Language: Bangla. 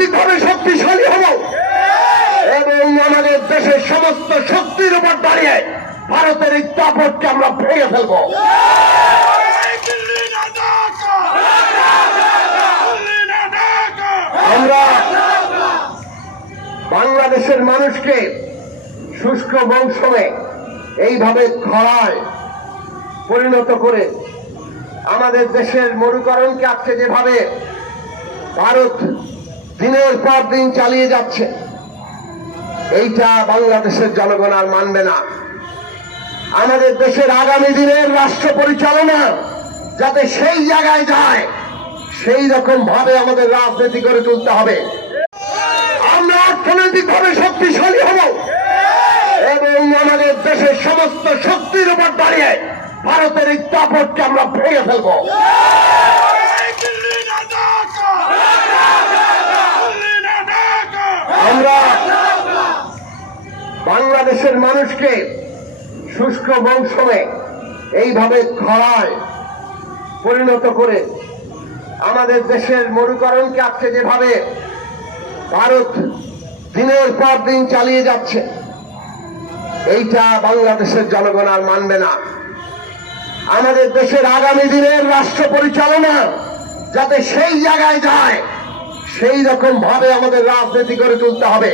অর্থনৈতিকভাবে শক্তিশালী হব এবং আমাদের দেশের সমস্ত শক্তির উপর দাঁড়িয়ে ভারতের এই দাপটকে আমরা ভেঙে ফেলবো। আমরা বাংলাদেশের মানুষকে শুষ্ক মৌসুমে এইভাবে খরায় পরিণত করে আমাদের দেশের মরুকরণকে আজকে যেভাবে ভারত দিনের পর দিন চালিয়ে যাচ্ছে, এইটা বাংলাদেশের জনগণ আর মানবে না। আমাদের দেশের আগামী দিনের রাষ্ট্র পরিচালনা যাতে সেই জায়গায় যায়, সেই রকম ভাবে আমাদের রাজনীতি করে তুলতে হবে। আমরা অর্থনৈতিকভাবে শক্তিশালী হব এবং আমাদের দেশের সমস্ত শক্তির উপর দাঁড়িয়ে ভারতের এই দাপটকে আমরা ভেঙে ফেলবো। আমরা বাংলাদেশের মানুষকে শুষ্ক মৌসুমে এইভাবে খরায় পরিণত করে আমাদের দেশের মরুকরণকে আজকে যেভাবে ভারত দিনের পর দিন চালিয়ে যাচ্ছে, এইটা বাংলাদেশের জনগণ আর মানবে না। আমাদের দেশের আগামী দিনের রাষ্ট্র পরিচালনা যাতে সেই জায়গায় যায়, সেই রকম ভাবে আমাদের রাজনীতি করে তুলতে হবে।